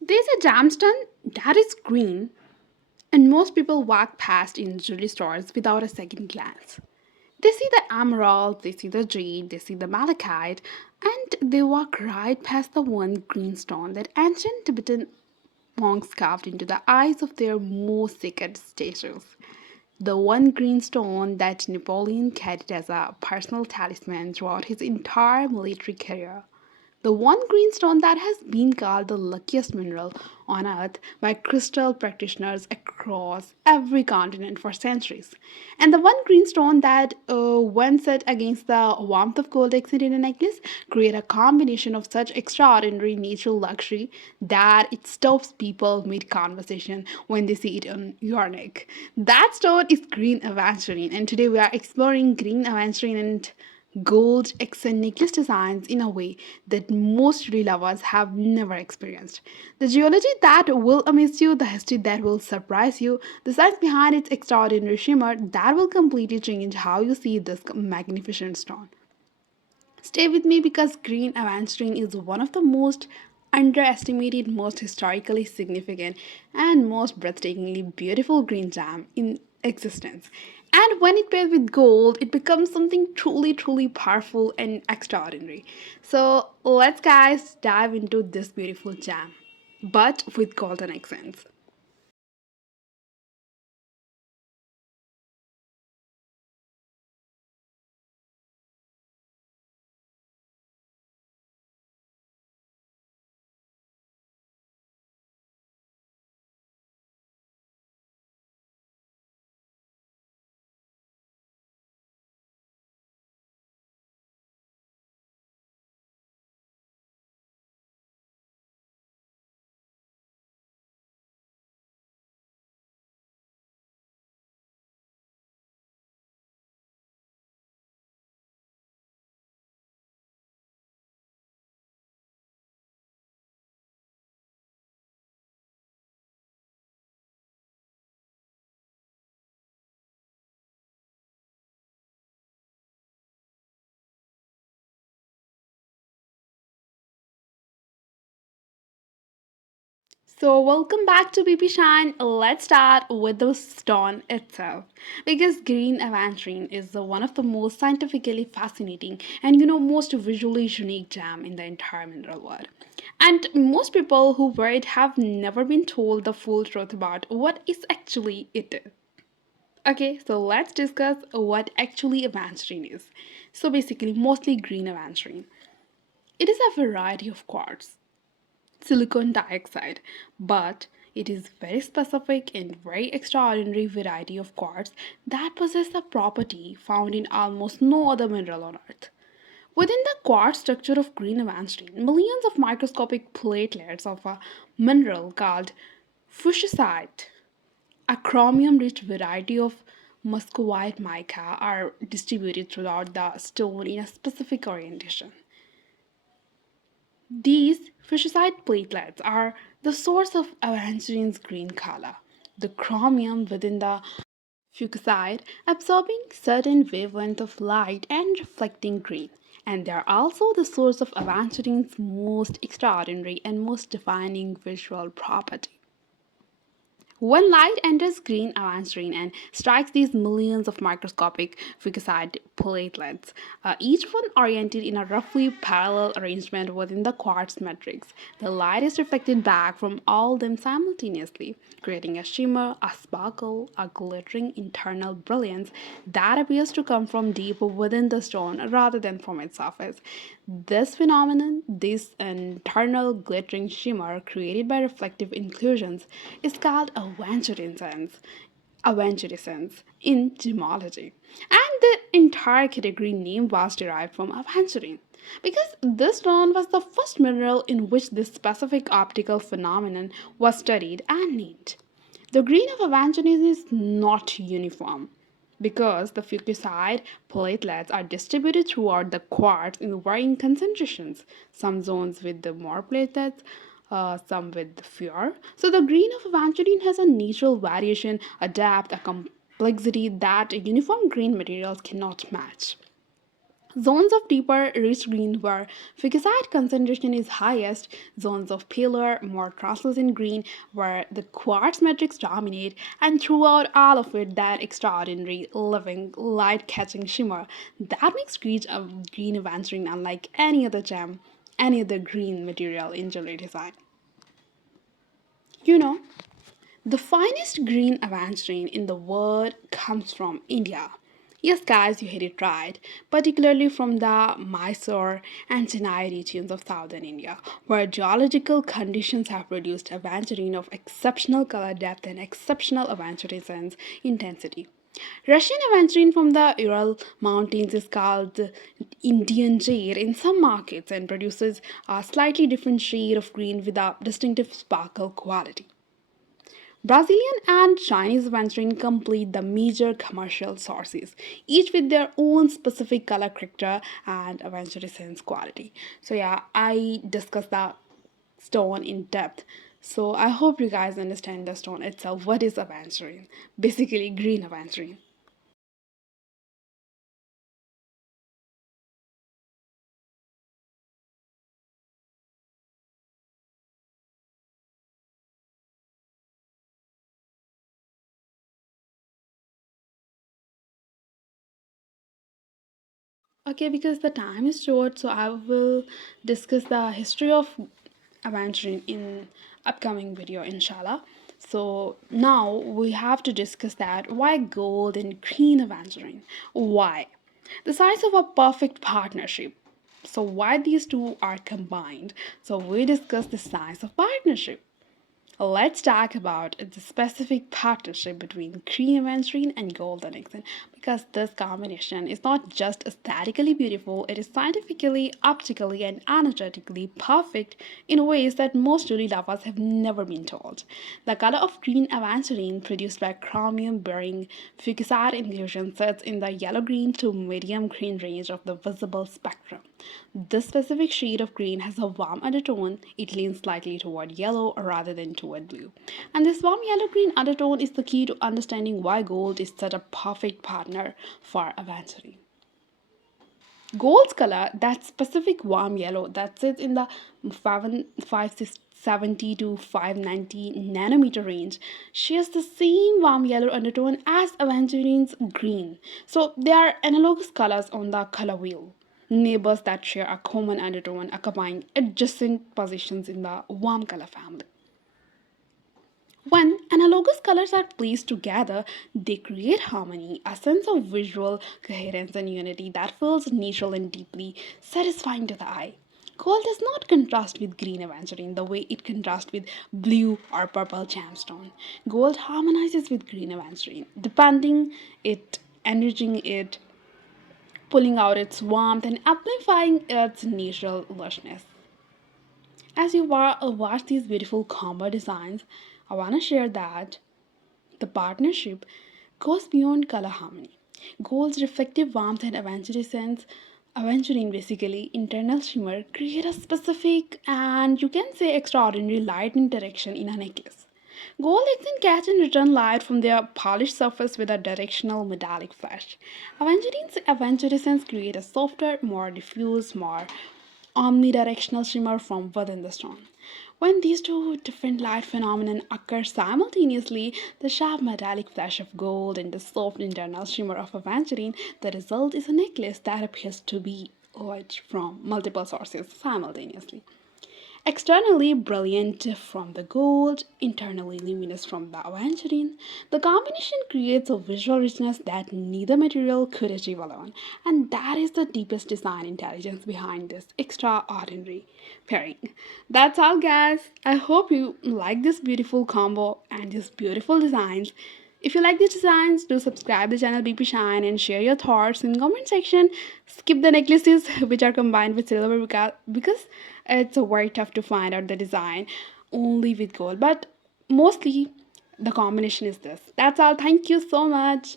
There's a gemstone that is green, and most people walk past in jewelry stores without a second glance. They see the emerald, they see the jade, they see the malachite, and they walk right past the one green stone that ancient Tibetan monks carved into the eyes of their most sacred statues. The one green stone that Napoleon carried as a personal talisman throughout his entire military career. The one green stone that has been called the luckiest mineral on earth by crystal practitioners across every continent for centuries. And the one green stone that, when set against the warmth of gold accent in a necklace, create a combination of such extraordinary natural luxury that it stops people mid conversation when they see it on your neck. That stone is green aventurine, and today we are exploring green aventurine and gold accent necklace designs in a way that most jewelry lovers have never experienced. The geology that will amaze you, the history that will surprise you, the science behind its extraordinary shimmer that will completely change how you see this magnificent stone. Stay with me because green aventurine is one of the most underestimated, most historically significant, and most breathtakingly beautiful green gem in existence. And when it pairs with gold, it becomes something truly, truly powerful and extraordinary. So let's guys dive into this beautiful gem, but with golden accents. So, welcome back to BP Shine. Let's start with the stone itself. Because green aventurine is one of the most scientifically fascinating and most visually unique gem in the entire mineral world. And most people who wear it have never been told the full truth about what is actually it is. Okay, so let's discuss what actually aventurine is. So basically, mostly green aventurine. It is a variety of quartz silicon dioxide, but it is very specific and very extraordinary variety of quartz that possess a property found in almost no other mineral on earth. Within the quartz structure of green aventurine, millions of microscopic platelets of a mineral called fuchsite, a chromium-rich variety of muscovite mica, are distributed throughout the stone in a specific orientation. These fuchsite platelets are the source of Aventurine's green color. The chromium within the fuchsite absorbing certain wavelength of light and reflecting green. And they are also the source of Aventurine's most extraordinary and most defining visual property. When light enters green aventurine and strikes these millions of microscopic fuchside platelets, each one oriented in a roughly parallel arrangement within the quartz matrix, the light is reflected back from all of them simultaneously, creating a shimmer, a sparkle, a glittering internal brilliance that appears to come from deep within the stone rather than from its surface. This phenomenon, this internal glittering shimmer created by reflective inclusions, is called aventurescence in gemology. And the entire category name was derived from aventurine. Because this stone was the first mineral in which this specific optical phenomenon was studied and named. The green of aventurine is not uniform because the fuchside platelets are distributed throughout the quartz in varying concentrations, some zones with the more platelets, some with fewer. So the green of aventurine has a natural variation, a depth, a complexity that uniform green materials cannot match. Zones of deeper, rich green where fuchsite concentration is highest, zones of paler, more translucent green where the quartz matrix dominate, and throughout all of it, that extraordinary, living, light-catching shimmer that makes green aventurine unlike any other gem, any other green material in jewelry design. You know, the finest green aventurine in the world comes from India. Yes, guys, you hit it right, particularly from the Mysore and Chennai regions of southern India, where geological conditions have produced aventurine of exceptional color depth and exceptional aventurisance intensity. Russian aventurine from the Ural Mountains is called Indian jade in some markets and produces a slightly different shade of green with a distinctive sparkle quality. Brazilian and Chinese venturing complete the major commercial sources, each with their own specific color character and aventurescence quality. So yeah, I discussed the stone in depth. So I hope you guys understand the stone itself. What is aventurine? Basically, green aventurine. Okay, because the time is short, so I will discuss the history of Aventurine in upcoming video, inshallah. So now we have to discuss that why gold and green Aventurine? Why? The signs of a perfect partnership. So why these two are combined? So we discuss the signs of partnership. Let's talk about the specific partnership between green aventurine and golden Nixon because this combination is not just aesthetically beautiful, it is scientifically, optically, and energetically perfect in ways that most jewelry lovers have never been told. The color of green aventurine produced by chromium bearing fuchsite inclusion sits in the yellow green to medium green range of the visible spectrum. This specific shade of green has a warm undertone. It leans slightly toward yellow rather than toward blue. And this warm yellow green undertone is the key to understanding why gold is such a perfect partner for aventurine. Gold's color, that specific warm yellow that sits in the 570 to 590 nanometer range, shares the same warm yellow undertone as aventurine's green. So they are analogous colors on the color wheel. Neighbors that share a common undertone occupying adjacent positions in the warm color family. When analogous colors are placed together, they create harmony, a sense of visual coherence and unity that feels natural and deeply satisfying to the eye. Gold does not contrast with green aventurine the way it contrasts with blue or purple gemstone. Gold harmonizes with green aventurine, depending it, enriching it, pulling out its warmth and amplifying its natural lushness. As you watch these beautiful combo designs, I want to share that the partnership goes beyond color harmony. Gold's reflective warmth and aventurine basically, internal shimmer, create a specific and you can say extraordinary light interaction in a necklace. Gold accent catch and return light from their polished surface with a directional metallic flash. Aventurine's aventurescence create a softer, more diffuse, more omnidirectional shimmer from within the stone. When these two different light phenomena occur simultaneously, the sharp metallic flash of gold and the soft internal shimmer of aventurine, the result is a necklace that appears to be lit from multiple sources simultaneously. Externally brilliant from the gold, internally luminous from the aventurine, the combination creates a visual richness that neither material could achieve alone. And that is the deepest design intelligence behind this extraordinary pairing. That's all, guys. I hope you like this beautiful combo and these beautiful designs. If you like these designs, do subscribe the channel BP Shine and share your thoughts in the comment section. Skip the necklaces which are combined with silver because it's very tough to find out the design only with gold. But mostly the combination is this. That's all. Thank you so much.